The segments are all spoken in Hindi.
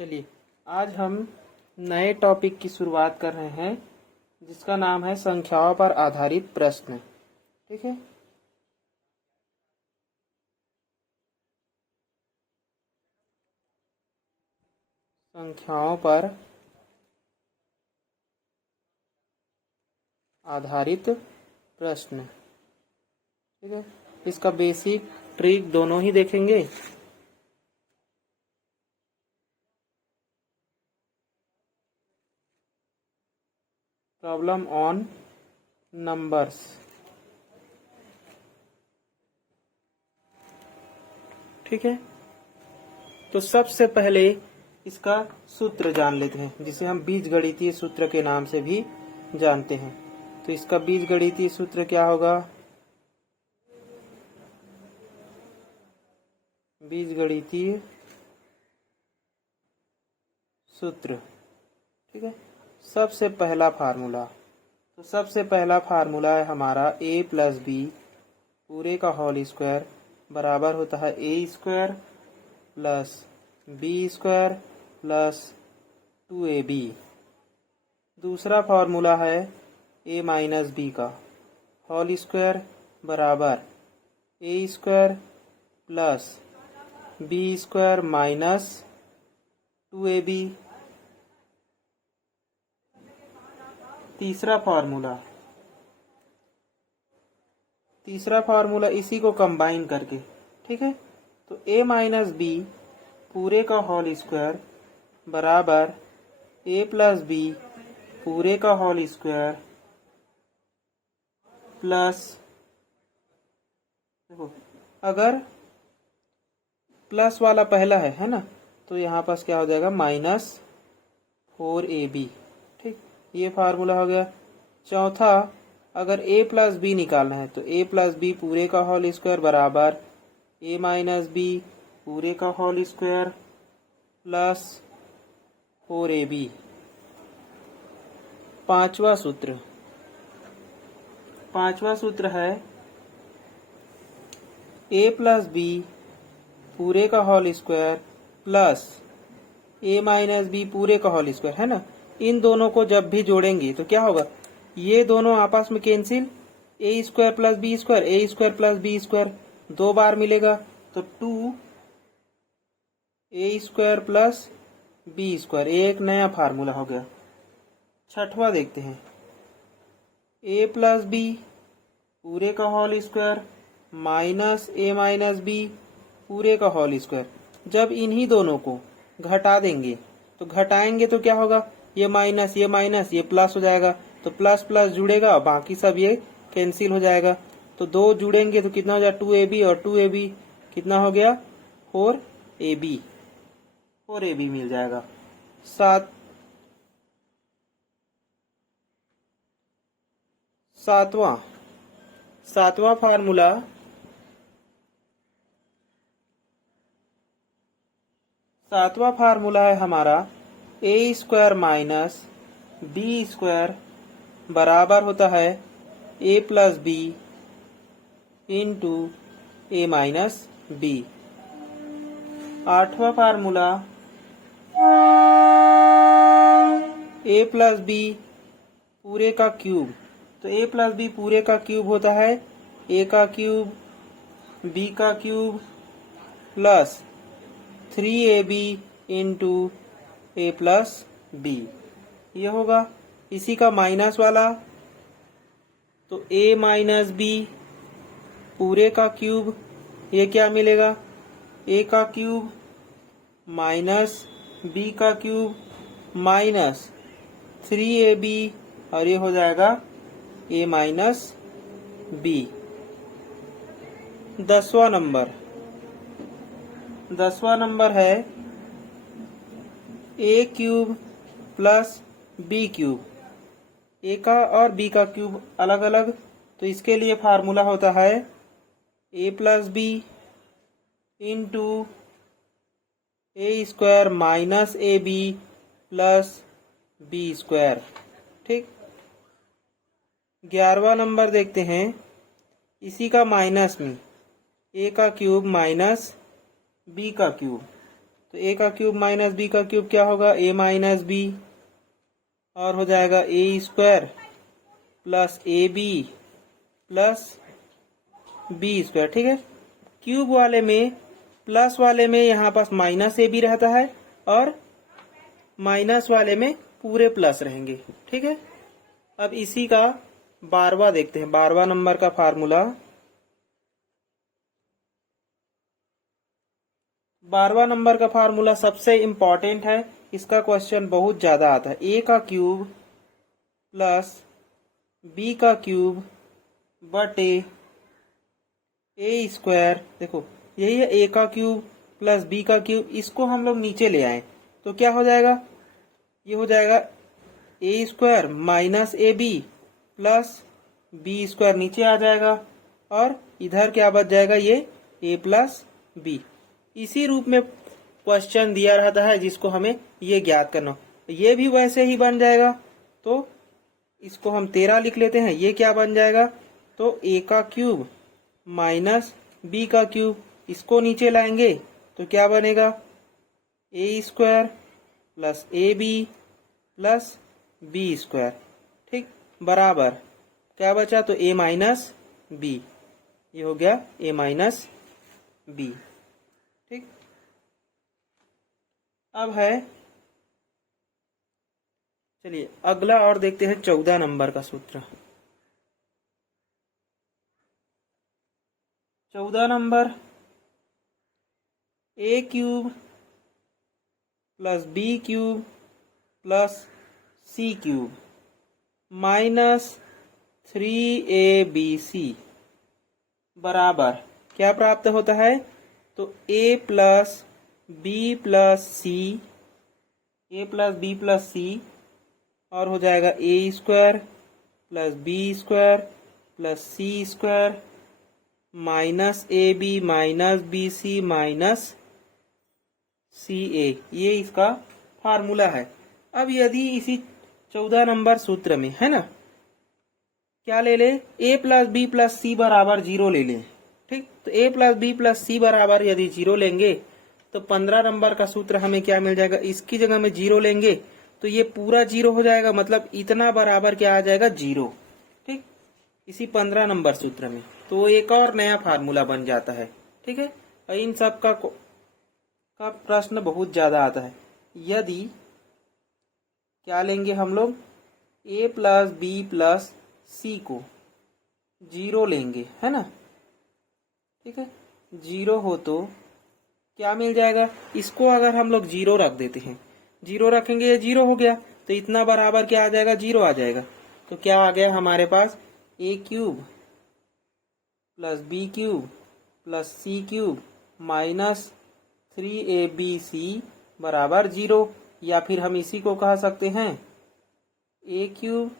चलिए आज हम नए टॉपिक की शुरुआत कर रहे हैं जिसका नाम है संख्याओं पर आधारित प्रश्न। ठीक है, संख्याओं पर आधारित प्रश्न। ठीक है, इसका बेसिक ट्रिक दोनों ही देखेंगे। Problem on numbers. ठीक है, तो सबसे पहले इसका सूत्र जान लेते हैं जिसे हम बीजगणितीय सूत्र के नाम से भी जानते हैं। तो इसका बीजगणितीय सूत्र क्या होगा? बीजगणितीय सूत्र। ठीक है, सबसे पहला फार्मूला, तो सबसे पहला फार्मूला है हमारा a प्लस बी पूरे का होल स्क्वायर बराबर होता है a square plus B square plus 2ab। दूसरा फार्मूला है a माइनस बी का होल स्क्वायर बराबर a square plus B square minus 2ab। तीसरा फार्मूला इसी को कंबाइन करके, ठीक है, तो a माइनस बी पूरे का होल स्क्वायर बराबर a प्लस बी पूरे का होल स्क्वायर प्लस, देखो अगर प्लस वाला पहला है ना, तो यहाँ पास क्या हो जाएगा माइनस 4ab। ठीक, ये फार्मूला हो गया। चौथा, अगर a प्लस बी निकालना है तो a प्लस बी पूरे का होल स्क्वायर बराबर a माइनस बी पूरे का होल स्क्वायर प्लस 4ab। पांचवा सूत्र है a प्लस बी पूरे का whole square plus a minus B पूरे का होल स्क्वायर, है ना। इन दोनों को जब भी जोड़ेंगे तो क्या होगा, ये दोनों आपस में cancel, a square plus B square, a square plus B square दो बार मिलेगा तो 2a square plus B square, एक नया फार्मूला हो गया। छठवां देखते हैं, a प्लस बी पूरे का whole square minus a minus B पूरे का होल स्क्वायर। जब इन्हीं दोनों को घटा देंगे तो घटाएंगे तो क्या होगा, ये माइनस ये प्लस हो जाएगा, तो प्लस प्लस जुड़ेगा और बाकी सब ये कैंसिल हो जाएगा। तो दो जुड़ेंगे तो कितना हो जाएगा 2ab, और 2ab कितना हो गया 4ab, 4ab मिल जाएगा। सातवां फार्मूला है हमारा a square minus B square बराबर होता है a plus B into a minus B. आठवां फार्मूला a प्लस बी पूरे का क्यूब, तो a प्लस बी पूरे का क्यूब होता है a का क्यूब b का cube plus 3ab into a plus B. ये होगा इसी का माइनस वाला, तो a माइनस बी पूरे का क्यूब, ये क्या मिलेगा a का क्यूब माइनस b का क्यूब माइनस 3ab, और ये हो जाएगा a माइनस बी। 10वां नंबर है a cube plus b cube, a का और b का क्यूब अलग अलग, तो इसके लिए फार्मूला होता है a plus B into a square minus ab plus b square. ठीक, 11वां नंबर देखते हैं, इसी का माइनस में a का क्यूब माइनस b का क्यूब, तो ए का क्यूब माइनस बी का क्यूब क्या होगा, ए माइनस बी, और हो जाएगा A square plus A B plus B square. ठीक है, क्यूब वाले में, प्लस वाले में यहाँ पास माइनस ए बी रहता है और माइनस वाले में पूरे प्लस रहेंगे। ठीक है, अब इसी का 12वां देखते हैं, 12वां नंबर का फार्मूला। 12वां नंबर का फार्मूला सबसे इंपॉर्टेंट है, इसका क्वेश्चन बहुत ज्यादा आता है। ए का क्यूब प्लस बी का क्यूब बटे ए स्क्वायर। देखो यही है, ए का क्यूब प्लस बी का क्यूब, इसको हम लोग नीचे ले आए तो क्या हो जाएगा, ये हो जाएगा A square minus A B plus B square नीचे आ जाएगा, और इधर क्या बच जाएगा, ये ए प्लस बी। इसी रूप में क्वेश्चन दिया रहता है जिसको हमें ये ज्ञात करना हो। ये भी वैसे ही बन जाएगा, तो इसको हम 13 लिख लेते हैं। ये क्या बन जाएगा, तो ए का क्यूब माइनस बी का क्यूब, इसको नीचे लाएंगे तो क्या बनेगा, A square plus A B plus B square. ठीक, बराबर क्या बचा, तो ए माइनस बी, ये हो गया ए माइनस बी। ठीक, अब है, चलिए अगला और देखते हैं 14 नंबर का सूत्र। 14 number, A cube plus B cube plus C cube minus 3abc बराबर क्या प्राप्त होता है, तो A plus B plus C, A plus B plus C, और हो जाएगा A square plus B square plus C square minus A B minus B C minus C A. ये इसका फार्मूला है। अब यदि इसी 14 नंबर सूत्र में है ना, क्या ले ले, ए प्लस बी प्लस सी बराबर 0 ले लें। ठीक, तो ए प्लस बी प्लस सी बराबर यदि 0 लेंगे तो 15 नंबर का सूत्र हमें क्या मिल जाएगा, इसकी जगह में 0 लेंगे तो ये पूरा 0 हो जाएगा, मतलब इतना बराबर क्या आ जाएगा, 0। ठीक, इसी 15 नंबर सूत्र में तो एक और नया फार्मूला बन जाता है। ठीक है, और इन सब का प्रश्न बहुत ज्यादा आता है। यदि क्या लेंगे हम लोग, ए प्लस बी प्लस सी को 0 लेंगे, है ना। ठीक है, 0 हो तो क्या मिल जाएगा, इसको अगर हम लोग 0 रख देते हैं, 0 रखेंगे, ये 0 हो गया तो इतना बराबर क्या आ जाएगा, 0 आ जाएगा। तो क्या आ गया हमारे पास, a cube plus B cube plus C cube minus 3abc बराबर 0, या फिर हम इसी को कह सकते हैं ए क्यूब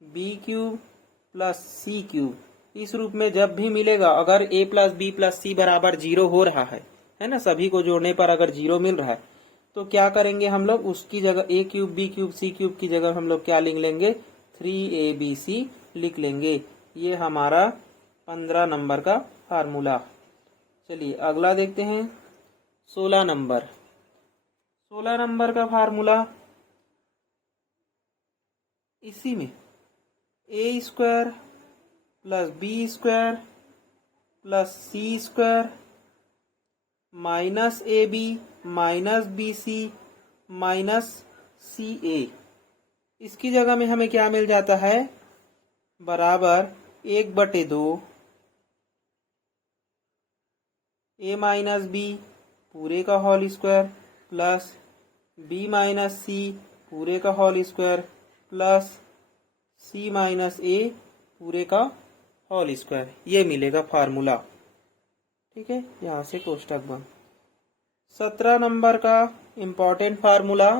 बी क्यूब प्लस सी क्यूब। इस रूप में जब भी मिलेगा, अगर ए प्लस बी प्लस सी बराबर 0 हो रहा है ना, सभी को जोड़ने पर अगर 0 मिल रहा है तो क्या करेंगे हम लोग, उसकी जगह ए cube B cube C cube की जगह हम लोग क्या लिख लेंगे, 3abc लिख लेंगे। ये हमारा 15 नंबर का फार्मूला। चलिए अगला देखते हैं 16 नंबर। 16 नंबर का फार्मूला इसी में a square plus B square plus C square minus A B minus B C minus C a, इसकी जगह में हमें क्या मिल जाता है, बराबर 1/2 ए माइनस बी पूरे का whole square plus b minus c पूरे का whole square plus c minus a पूरे का होल स्क्वायर। ये मिलेगा फार्मूला। ठीक है, यहां से कोष्टक बंद। 17 नंबर का इंपॉर्टेंट फार्मूला,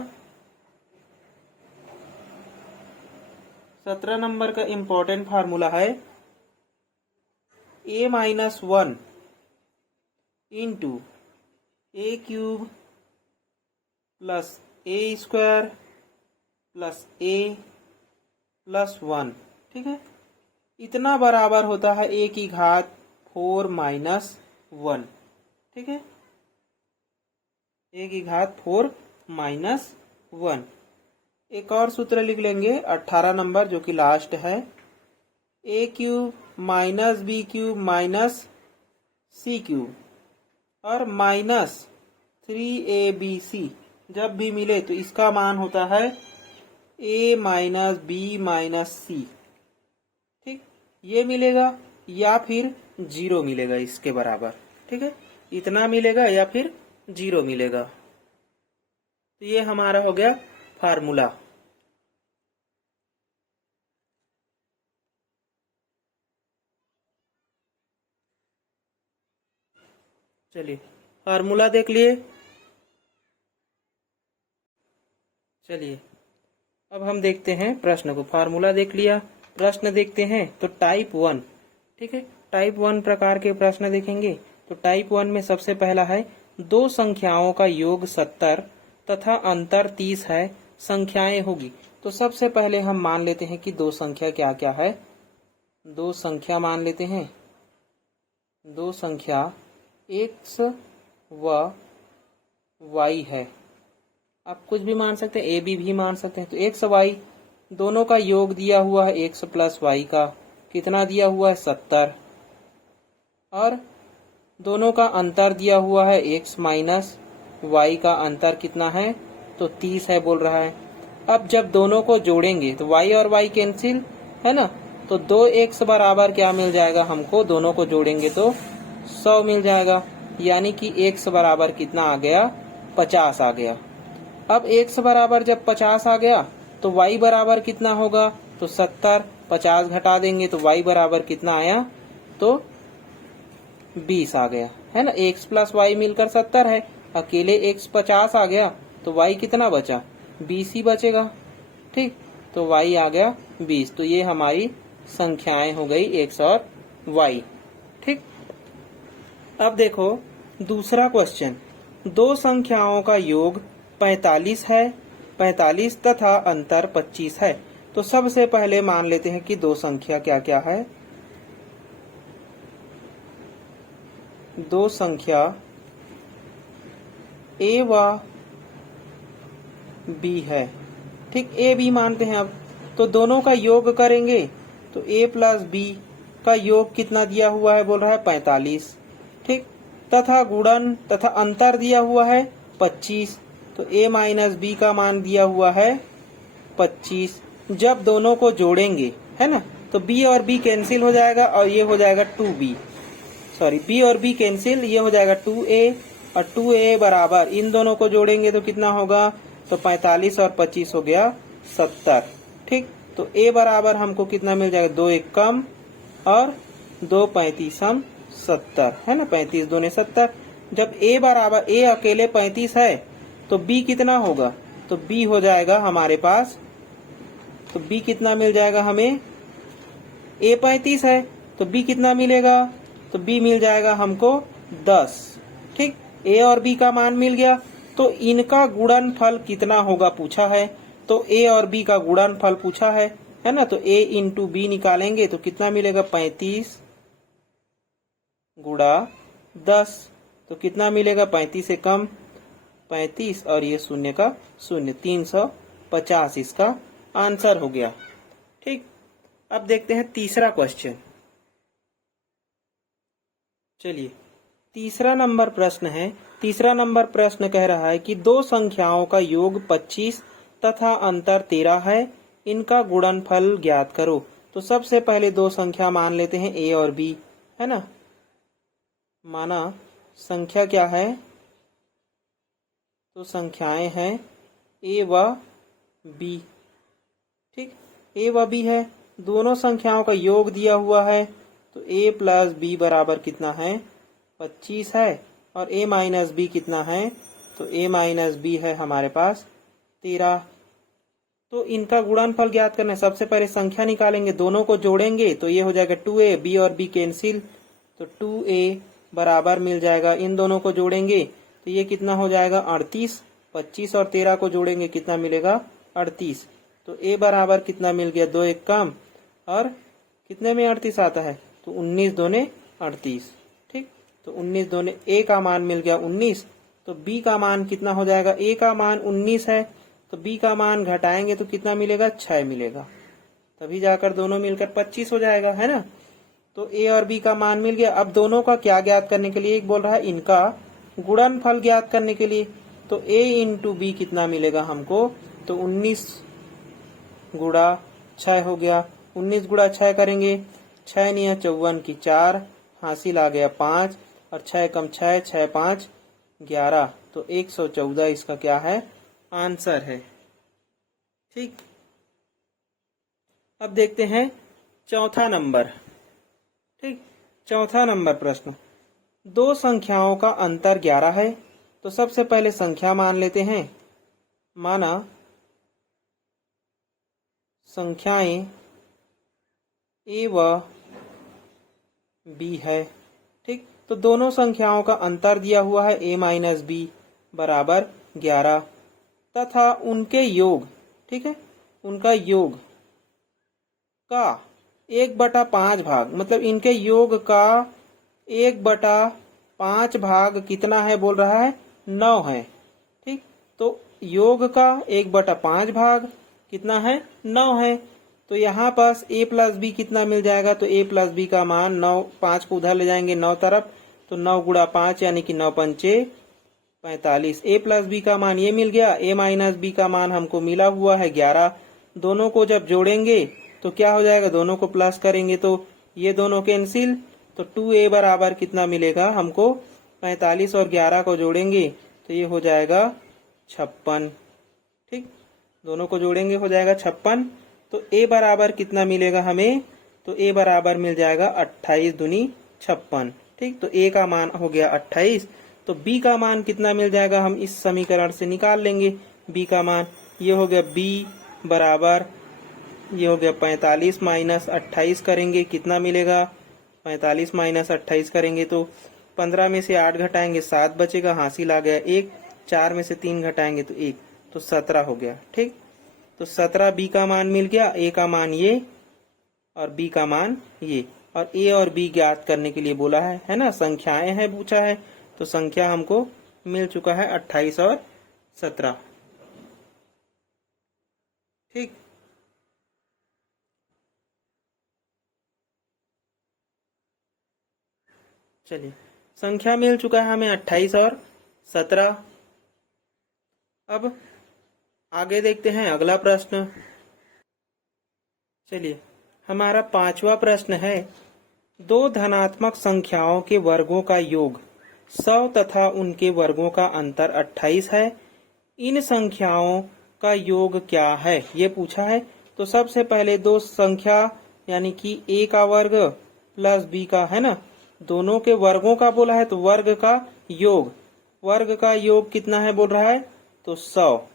17 नंबर का इंपॉर्टेंट फार्मूला है a minus 1 into A cube plus A square plus A plus 1। ठीक है, इतना बराबर होता है ए की घात 4 माइनस 1। ठीक है, ए की घात 4 माइनस 1। एक और सूत्र लिख लेंगे 18 नंबर, जो कि लास्ट है। A cube minus b cube minus c cube और माइनस 3abc जब भी मिले तो इसका मान होता है a माइनस बी माइनस सी। ठीक, ये मिलेगा या फिर 0 मिलेगा इसके बराबर। ठीक है, इतना मिलेगा या फिर 0 मिलेगा। तो ये हमारा हो गया फार्मूला। चलिए फार्मूला देख लिए। चलिए अब हम देखते हैं प्रश्न को। फार्मूला देख लिया, प्रश्न देखते हैं। तो टाइप 1, ठीक है, टाइप 1 प्रकार के प्रश्न देखेंगे। तो टाइप 1 में सबसे पहला है, दो संख्याओं का योग 70 तथा अंतर 30 है, संख्याएं होगी। तो सबसे पहले हम मान लेते हैं कि दो संख्या क्या क्या है। दो संख्या मान लेते हैं, दो संख्या x व y है। आप कुछ भी मान सकते हैं, ए बी भी मान सकते हैं। तो एक्स वाई दोनों का योग दिया हुआ है एक्स प्लस वाई का, कितना दिया हुआ है 70। और दोनों का अंतर दिया हुआ है एक्स माइनस वाई का अंतर कितना है, तो 30 है बोल रहा है। अब जब दोनों को जोड़ेंगे तो y और y कैंसिल है ना, तो 2x बराबर क्या मिल जाएगा हमको, दोनों को जोड़ेंगे तो 100 मिल जाएगा। यानी कि x बराबर कितना आ गया, 50 आ गया। अब x बराबर जब 50 आ गया तो y बराबर कितना होगा, तो 70, 50 घटा देंगे तो y बराबर कितना आया, तो 20 आ गया, है ना। x प्लस वाई मिलकर 70 है, अकेले x 50 आ गया तो y कितना बचा, 20 ही बचेगा। ठीक, तो y आ गया 20। तो ये हमारी संख्याएं हो गई x और y। ठीक, अब देखो दूसरा क्वेश्चन, दो संख्याओं का योग 45 है, 45 तथा अंतर 25 है। तो सबसे पहले मान लेते हैं कि दो संख्या क्या क्या है। दो संख्या a व b है। ठीक, a b मानते हैं। अब तो दोनों का योग करेंगे तो a प्लस b का योग कितना दिया हुआ है, बोल रहा है 45। ठीक, तथा गुणन तथा अंतर दिया हुआ है 25। तो a माइनस बी का मान दिया हुआ है 25। जब दोनों को जोड़ेंगे, है ना, तो b और b कैंसिल हो जाएगा और ये हो जाएगा 2b। सॉरी, b और b कैंसिल, ये हो जाएगा 2a और 2a बराबर, इन दोनों को जोड़ेंगे तो कितना होगा, तो 45 और 25 हो गया 70। ठीक, तो a बराबर हमको कितना मिल जाएगा, 2 एक कम और 2 35 हम 70, है ना, 35 दूने 70। जब a बराबर, a अकेले 35 है तो b कितना होगा, तो b हो जाएगा हमारे पास, तो b कितना मिल जाएगा हमें, a 35 है तो b कितना मिलेगा, तो b मिल जाएगा हमको 10। ठीक, a और b का मान मिल गया। तो इनका गुणनफल कितना होगा पूछा है, तो a और b का गुणनफल पूछा है ना। तो a इंटू बी निकालेंगे तो कितना मिलेगा, 35 गुणा 10, तो कितना मिलेगा, 35 से कम 35 और ये शून्य का शून्य, 350 इसका आंसर हो गया। ठीक, अब देखते हैं तीसरा क्वेश्चन। चलिए तीसरा नंबर प्रश्न है। तीसरा नंबर प्रश्न कह रहा है कि दो संख्याओं का योग 25 तथा अंतर 13 है, इनका गुणनफल ज्ञात करो। तो सबसे पहले दो संख्या मान लेते हैं a और b, है ना। माना संख्या क्या है, तो संख्याएं हैं a व b। ठीक, a व b है, दोनों संख्याओं का योग दिया हुआ है। तो a प्लस b बराबर कितना है, 25 है, और a माइनस b कितना है, तो a माइनस b है हमारे पास 13। तो इनका गुणनफल ज्ञात करना है। सबसे पहले संख्या निकालेंगे, दोनों को जोड़ेंगे तो ये हो जाएगा 2a, b और b कैंसिल, तो 2a बराबर मिल जाएगा। इन दोनों को जोड़ेंगे तो ये कितना हो जाएगा, 38। 25 और 13 को जोड़ेंगे कितना मिलेगा, 38। तो a बराबर कितना मिल गया, 2 एक कम और कितने में 38 आता है, तो 19 दूने 38। ठीक, तो 19 दूने a का मान मिल गया 19, तो b का मान कितना हो जाएगा, a का मान 19 है तो b का मान घटाएंगे तो कितना मिलेगा, 6 मिलेगा, तभी जाकर दोनों मिलकर 25 हो जाएगा, है ना। तो a और b का मान मिल गया। अब दोनों का क्या ज्ञात करने के लिए, एक बोल रहा है इनका गुणनफल ज्ञात करने के लिए, तो a इंटू बी कितना मिलेगा हमको, तो 19 गुणा 6 हो गया, 19 गुणा 6 करेंगे, 6 नहीं 54 की 4, हासिल आ गया 5 और 6 कम 6, 6 5 11, तो 114 इसका क्या है, आंसर है। ठीक, अब देखते हैं चौथा नंबर। ठीक, चौथा नंबर प्रश्न, दो संख्याओं का अंतर 11 है, तो सबसे पहले संख्या मान लेते हैं। माना संख्याएं a व b है। ठीक, तो दोनों संख्याओं का अंतर दिया हुआ है a माइनस बी बराबर 11 तथा उनके योग, ठीक है, उनका योग का 1/5 भाग, मतलब इनके योग का 1/5 भाग कितना है, बोल रहा है 9 है। ठीक, तो योग का 1/5 भाग कितना है, 9 है। तो यहाँ पास a प्लस बी कितना मिल जाएगा, तो a प्लस बी का मान 9, 5 को उधर ले जाएंगे 9 तरफ, तो 9 गुणा 5 यानी कि 9 पंचे 45। a प्लस बी का मान ये मिल गया, a माइनस बी का मान हमको मिला हुआ है 11। दोनों को जब जोड़ेंगे तो क्या हो जाएगा, दोनों को प्लस करेंगे तो ये दोनों कैंसिल, तो 2a बराबर कितना मिलेगा हमको, 45 और 11 को जोड़ेंगे तो ये हो जाएगा 56। ठीक, दोनों को जोड़ेंगे हो जाएगा 56। तो a बराबर कितना मिलेगा हमें, तो a बराबर मिल जाएगा 28 दूनी 56। ठीक, तो a का मान हो गया 28। तो b का मान कितना मिल जाएगा, हम इस समीकरण से निकाल लेंगे b का मान। ये हो गया b बराबर, ये हो गया 45 माइनस 28 करेंगे कितना मिलेगा, 45 माइनस 28 करेंगे तो 15 में से 8 घटाएंगे 7 बचेगा, हासिल आ गया 1, 4 में से 3 घटाएंगे तो 1, तो 17 हो गया। ठीक, तो 17 बी का मान मिल गया, ए का मान ये और बी का मान ये, और ए और बी ज्ञात करने के लिए बोला है ना, संख्याएं हैं पूछा है, तो संख्या हमको मिल चुका है 28 और 17। ठीक, चलिए संख्या मिल चुका है हमें 28 और 17। अब आगे देखते हैं अगला प्रश्न। चलिए हमारा 5वां प्रश्न है, दो धनात्मक संख्याओं के वर्गों का योग 100 तथा उनके वर्गों का अंतर 28 है। इन संख्याओं का योग क्या है, ये पूछा है। तो सबसे पहले दो संख्या यानी कि a का वर्ग प्लस b का, है ना, दोनों के वर्गों का बोला है, तो वर्ग का योग, वर्ग का योग कितना है बोल रहा है, तो 100।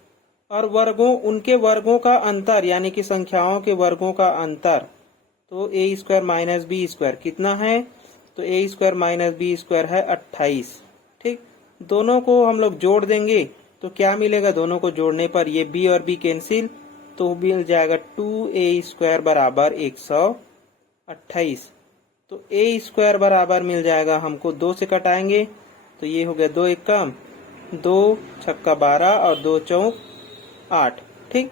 और वर्गों, उनके वर्गों का अंतर यानी कि संख्याओं के वर्गों का अंतर, तो a square minus B square कितना है, तो a square minus B square है 28। ठीक, दोनों को हम लोग जोड़ देंगे तो क्या मिलेगा, दोनों को जोड़ने पर ये b और b कैंसिल, तो मिल जाएगा 2a स्क्वायर बराबर 128। तो a स्क्वायर बराबर मिल जाएगा हमको, 2 से कटाएंगे तो ये हो गया 2 एक कम, 2 छक्का 12 और 2 चौक 8। ठीक,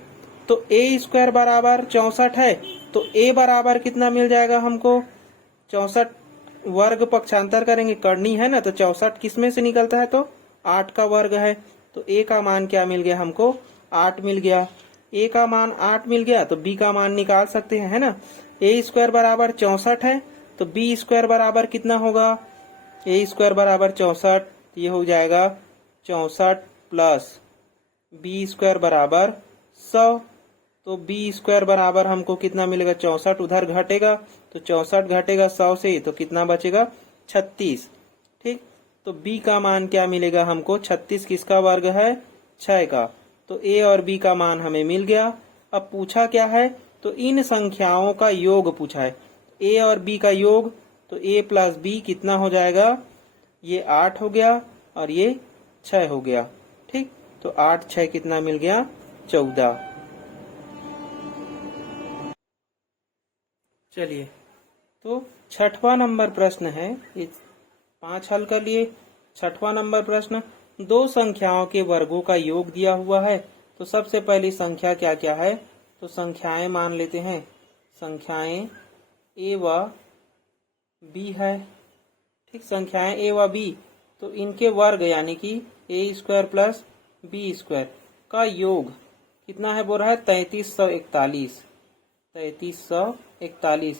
तो a स्क्वायर बराबर 64 है, तो a बराबर कितना मिल जाएगा हमको, 64 वर्ग पक्षांतर करेंगे, करनी है ना, तो 64 किसमें से निकलता है, तो 8 का वर्ग है। तो a का मान क्या मिल गया हमको, 8 मिल गया। a का मान 8 मिल गया तो b का मान निकाल सकते हैं, है ना। a स्क्वायर बराबर 64 है, तो b स्क्वायर बराबर कितना होगा, a स्क्वायर बराबर 64, ये हो जाएगा 64 प्लस b स्क्वायर बराबर 100। तो b स्क्वायर बराबर हमको कितना मिलेगा, 64 उधर घटेगा तो 64 घटेगा 100 से, तो कितना बचेगा 36। ठीक, तो b का मान क्या मिलेगा हमको, 36 किसका वर्ग है, 6 का। तो a और b का मान हमें मिल गया। अब पूछा क्या है, तो इन संख्याओं का योग पूछा है, a और b का योग, तो a प्लस b कितना हो जाएगा, ये 8 हो गया और ये 6 हो गया। ठीक, तो 8 6 कितना मिल गया, 14। चलिए तो 6वां नंबर प्रश्न है, ये 5 हल कर लिए। 6वां नंबर प्रश्न, दो संख्याओं के वर्गों का योग दिया हुआ है। तो सबसे पहली संख्या क्या क्या है, तो संख्याएं मान लेते हैं। संख्याएं a व b है। ठीक, संख्याएं a व b, तो इनके वर्ग यानी कि a square plus b square का योग कितना है, बोल रहा है 3341। 3341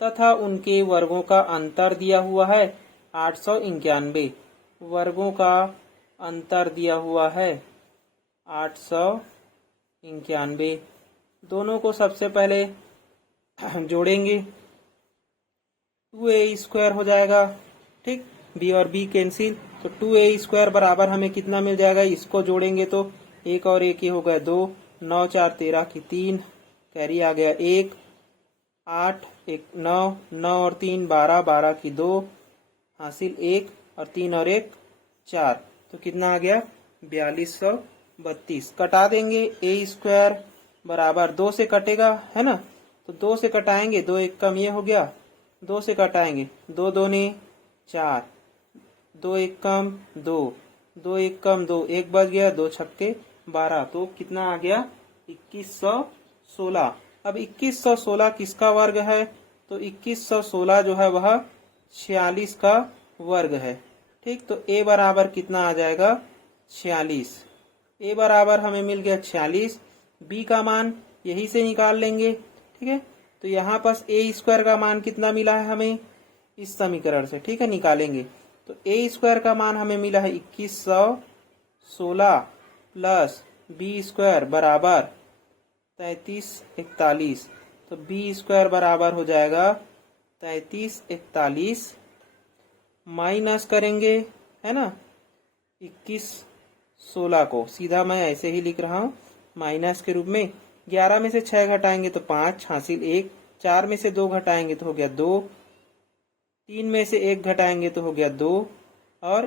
तथा उनके वर्गों का अंतर दिया हुआ है 891। वर्गों का अंतर दिया हुआ है 891। दोनों को सबसे पहले जोड़ेंगे, 2a स्क्वायर हो जाएगा। ठीक, b और b कैंसिल, तो 2a स्क्वायर बराबर हमें कितना मिल जाएगा, इसको जोड़ेंगे तो एक और एक ही हो गया 2, 9 4 13 की 3, कैरी आ गया 1, 8 1 9, 9 और 3 12, 12 की 2, हासिल 1 और 3 और 1 4, तो कितना आ गया 4232। कटा देंगे, a स्क्वायर बराबर 2 से कटेगा है ना, तो 2 से कटाएंगे, 2 एक कम, ये हो गया 2 से कटाएंगे, 2 दूने 4, 2 एक कम 2, 2 एक कम 2, एक बच गया, 2 छक्के 12, तो कितना आ गया 2116। अब 2116 किसका वर्ग है, तो 2116 जो है वह 46 का वर्ग है। ठीक, तो a बराबर कितना आ जाएगा 46। a बराबर हमें मिल गया 46, b का मान यही से निकाल लेंगे। ठीक है, तो यहाँ पास a स्क्वायर का मान कितना मिला है हमें इस समीकरण से, ठीक है, निकालेंगे तो a स्क्वायर का मान हमें मिला है 2116 प्लस b स्क्वायर बराबर 3341, तो b स्क्वायर बराबर हो जाएगा 3341, माइनस करेंगे है ना 2116 को, सीधा मैं ऐसे ही लिख रहा हूँ माइनस के रूप में। 11 में से 6 घटाएंगे तो 5, हासिल 1, 4 में से 2 घटाएंगे तो हो गया 2, 3 में से 1 घटाएंगे तो हो गया 2, और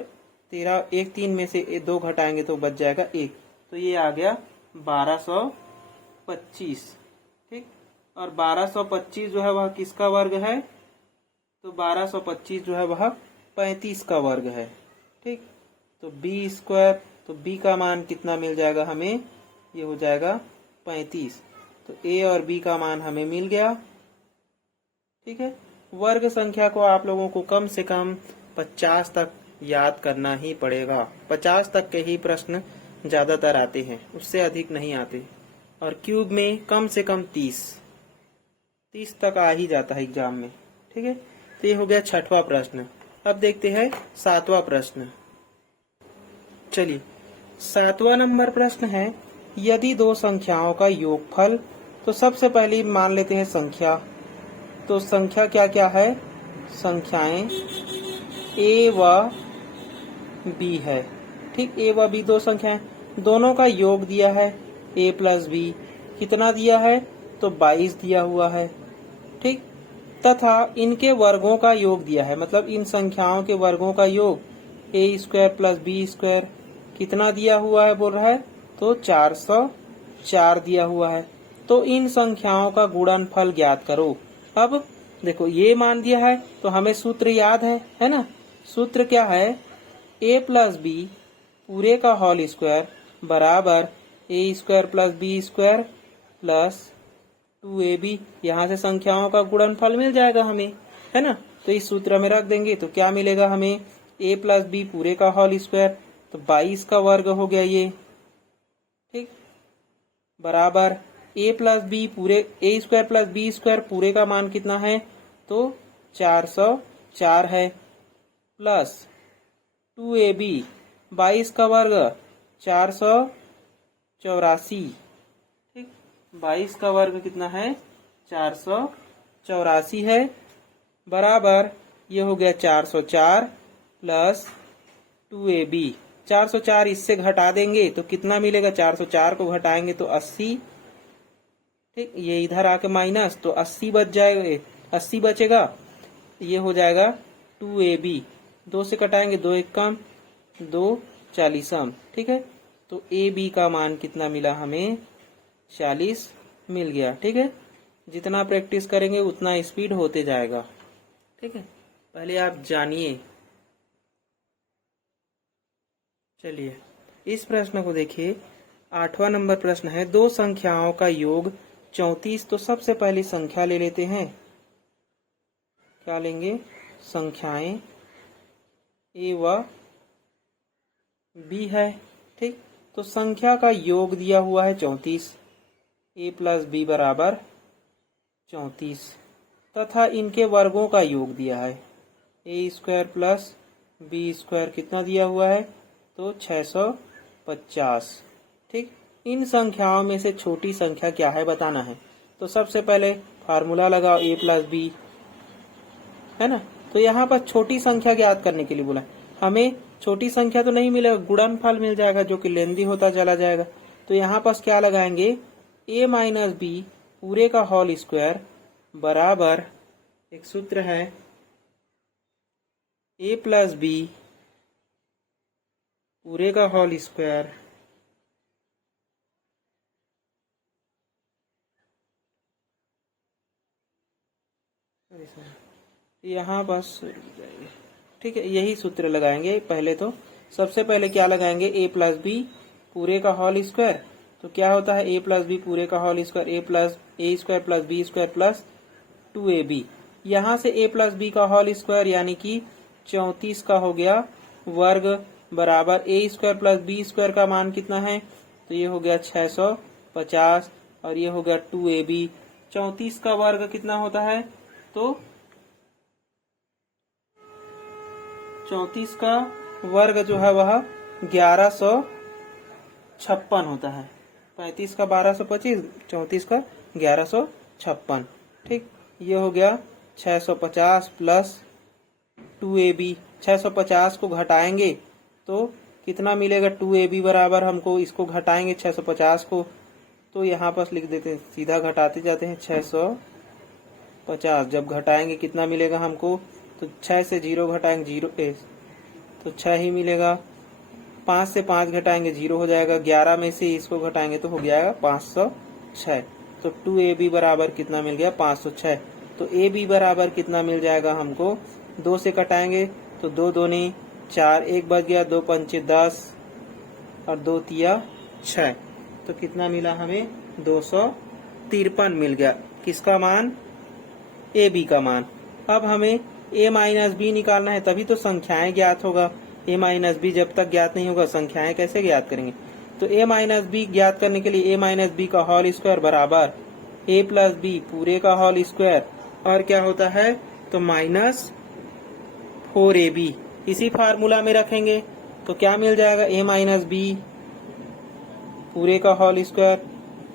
13 एक 3 में से 2 घटाएंगे तो बच जाएगा 1, तो ये आ गया 1225। ठीक, और 1225 जो है वह किसका वर्ग है, तो 1225 जो है वह 35 का वर्ग है। ठीक, तो b स्क्वायर, तो b का मान कितना मिल जाएगा हमें, ये हो जाएगा 35, तो a और b का मान हमें मिल गया। ठीक है, वर्ग संख्या को आप लोगों को कम से कम 50 तक याद करना ही पड़ेगा। 50 तक के ही प्रश्न ज्यादातर आते हैं, उससे अधिक नहीं आते, और क्यूब में कम से कम 30 तक आ ही जाता है एग्जाम में। ठीक है, तो ये हो गया 6वां प्रश्न। अब देखते हैं 7वां प्रश्न। चलिए, 7वां नंबर प्रश्न है, यदि दो संख्याओं का योगफल, तो सबसे पहले मान लेते हैं संख्या। तो संख्या क्या क्या है, संख्याएं a व b है। ठीक, a व b दो संख्याएं, दोनों का योग दिया है a प्लस b, कितना दिया है, तो 22 दिया हुआ है। ठीक, तथा इनके वर्गों का योग दिया है, मतलब इन संख्याओं के वर्गों का योग a square plus b square कितना दिया हुआ है, बोल रहा है, तो 404 दिया हुआ है। तो इन संख्याओं का गुणनफल ज्ञात करो। अब देखो, ये मान दिया है तो हमें सूत्र याद है ना। सूत्र क्या है, a प्लस बी पूरे का होल स्क्वायर बराबर a square plus b square plus 2ab। यहाँ से संख्याओं का गुणनफल मिल जाएगा हमें, है ना। तो इस सूत्र में रख देंगे तो क्या मिलेगा हमें, a प्लस बी पूरे का होल स्क्वायर, तो 22 का वर्ग हो गया ये। ठीक, बराबर a प्लस बी पूरे, a square plus b square पूरे का मान कितना है, तो 404 है, प्लस 2ab 22 का वर्ग 484। ठीक, 22 का वर्ग कितना है, 484 है, बराबर ये हो गया 404 प्लस 2ab। 404 इससे घटा देंगे तो कितना मिलेगा, 404 को घटाएंगे तो 80। ठीक, ये इधर आके माइनस, तो 80 बच जाएगा, 80 बचेगा, ये हो जाएगा 2ab। 2 से कटाएंगे, 2 एक कम, 2 40। ठीक है, तो ab का मान कितना मिला हमें, 40 मिल गया। ठीक है, जितना प्रैक्टिस करेंगे उतना स्पीड होते जाएगा। ठीक है, पहले आप जानिए। चलिए इस प्रश्न को देखिए। 8वां नंबर प्रश्न है, दो संख्याओं का योग 34। तो सबसे पहली संख्या ले लेते हैं। क्या लेंगे? संख्याएं ए व बी है। ठीक, तो संख्या का योग दिया हुआ है 34। ए प्लस बी बराबर 34 तथा इनके वर्गों का योग दिया है। ए स्क्वायर प्लस बी स्क्वायर कितना दिया हुआ है? तो 650। ठीक, इन संख्याओं में से छोटी संख्या क्या है बताना है। तो सबसे पहले फार्मूला लगाओ, ए प्लस बी है ना। तो यहाँ पर छोटी संख्या ज्ञात करने के लिए बोला। हमें छोटी संख्या तो नहीं मिलेगा, गुणनफल मिल जाएगा जो कि लेंदी होता चला जाएगा। तो यहाँ पर क्या लगाएंगे? ए माइनस बी पूरे का होल स्क्वायर बराबर, एक सूत्र है, ए प्लस बी पूरे का होल स्क्वायर यहाँ बस जाएंगे। ठीक है, यही सूत्र लगाएंगे। पहले तो सबसे पहले क्या लगाएंगे? ए प्लस बी पूरे का होल स्क्वायर। तो क्या होता है? ए प्लस बी पूरे का whole square, a square plus B square plus 2ab। यहाँ से ए प्लस बी का होल स्क्वायर यानी कि 34 का हो गया वर्ग बराबर a square plus B square का मान कितना है? तो ये हो गया 650 और ये हो गया 2ab। 34 का वर्ग कितना होता है? तो 34 का वर्ग जो है वह 1156 होता है। 35 का 1225, 34 का 1156। ठीक, ये हो गया 650 प्लस 2ab। 650 को घटाएंगे तो कितना मिलेगा? 2ab बराबर, हमको इसको घटाएंगे 650 को, तो यहाँ पर लिख देते हैं, सीधा घटाते जाते हैं। 650 जब घटाएंगे कितना मिलेगा हमको? तो 6 से 0 घटाएंगे 0 तो 6 ही मिलेगा। 5 से 5 घटाएंगे 0 हो जाएगा। 11 में से इसको घटाएंगे तो हो जाएगा 506। तो 2ab बराबर कितना मिल गया? 506। तो ab बराबर कितना मिल जाएगा हमको? 2 से कटाएंगे तो 2 दूनी 4, 1 बच गया, 2 पंचे 10 और 2 तिया 6। तो कितना मिला हमें? 253 मिल गया। किसका मान? ab का मान। अब हमें a माइनस बी निकालना है, तभी तो संख्याएं ज्ञात होगा। a माइनस बी जब तक ज्ञात नहीं होगा संख्याएं कैसे ज्ञात करेंगे? तो a माइनस बी ज्ञात करने के लिए a माइनस बी का होल स्क्वायर बराबर a प्लस बी पूरे का होल स्क्वायर और क्या होता है? तो माइनस 4ab। इसी फार्मूला में रखेंगे तो क्या मिल जाएगा? a माइनस बी पूरे का whole square,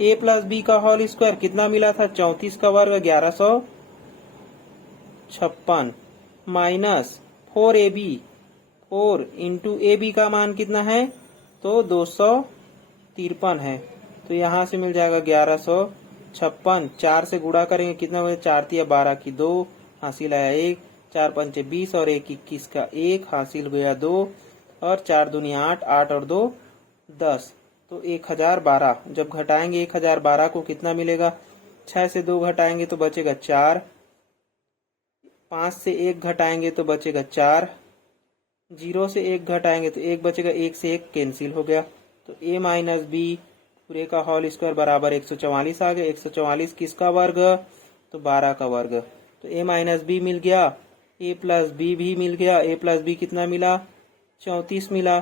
a plus B का होल स्क्वायर कितना मिला था? 34 का वर्ग 1156 माइनस 4ab। 4 इंटू ab का मान कितना है? तो 253 है। तो यहाँ से मिल जाएगा 1156। 4 से गुणा करेंगे कितना हुआ? 4 तिया 12 की 2, हासिल आया 1, 4 पंचे 20 और 1 21 का 1, हासिल गया 2 और 4 दूनी 8, 8 और 2 10। तो 1012 जब घटाएंगे 1012 को कितना मिलेगा? 6 से 2 घटाएंगे तो बचेगा 4, 5 से 1 घटाएंगे तो बचेगा 4, 0 से 1 घटाएंगे तो 1 बचेगा, 1 से 1 कैंसिल हो गया। तो a माइनस बी पूरे का होल स्क्वायर बराबर 144 आ गया। 144 किसका वर्ग? तो 12 का वर्ग। तो a माइनस बी मिल गया, a प्लस बी भी मिल गया। a प्लस बी कितना मिला? 34 मिला।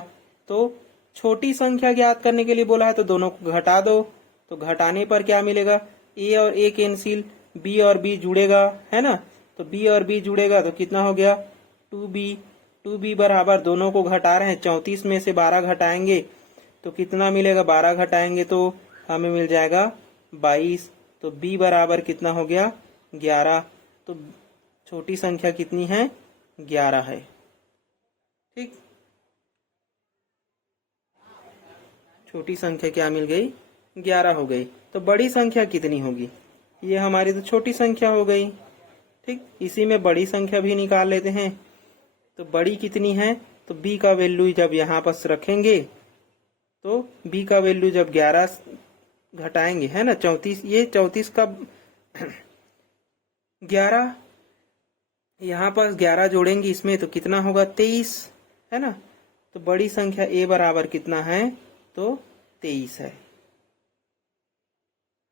तो छोटी संख्या ज्ञात करने के लिए बोला है तो दोनों को घटा दो। तो घटाने पर क्या मिलेगा? a और a कैंसिल, b और b जुड़ेगा, है ना। तो b और b जुड़ेगा तो कितना हो गया? 2b। 2b बराबर, दोनों को घटा रहे हैं, 34 में से 12 घटाएंगे तो कितना मिलेगा? 12 घटाएंगे तो हमें मिल जाएगा 22। तो b बराबर कितना हो गया? 11। तो छोटी संख्या कितनी है? 11 है। ठीक, छोटी संख्या क्या मिल गई? 11 हो गई। तो बड़ी संख्या कितनी होगी? ये हमारी तो छोटी संख्या हो गई। ठीक, इसी में बड़ी संख्या भी निकाल लेते हैं। तो बड़ी कितनी है? तो b का वैल्यू जब यहाँ पर रखेंगे तो b का वैल्यू जब 11 घटाएंगे, है ना, 34, ये 34 का 11 यहाँ पर 11 जोड़ेंगे इसमें तो कितना होगा? 23, है ना। तो बड़ी संख्या a बराबर कितना है, तो 23 है।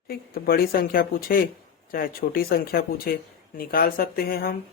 ठीक, तो बड़ी संख्या पूछे चाहे छोटी संख्या पूछे निकाल सकते हैं हम।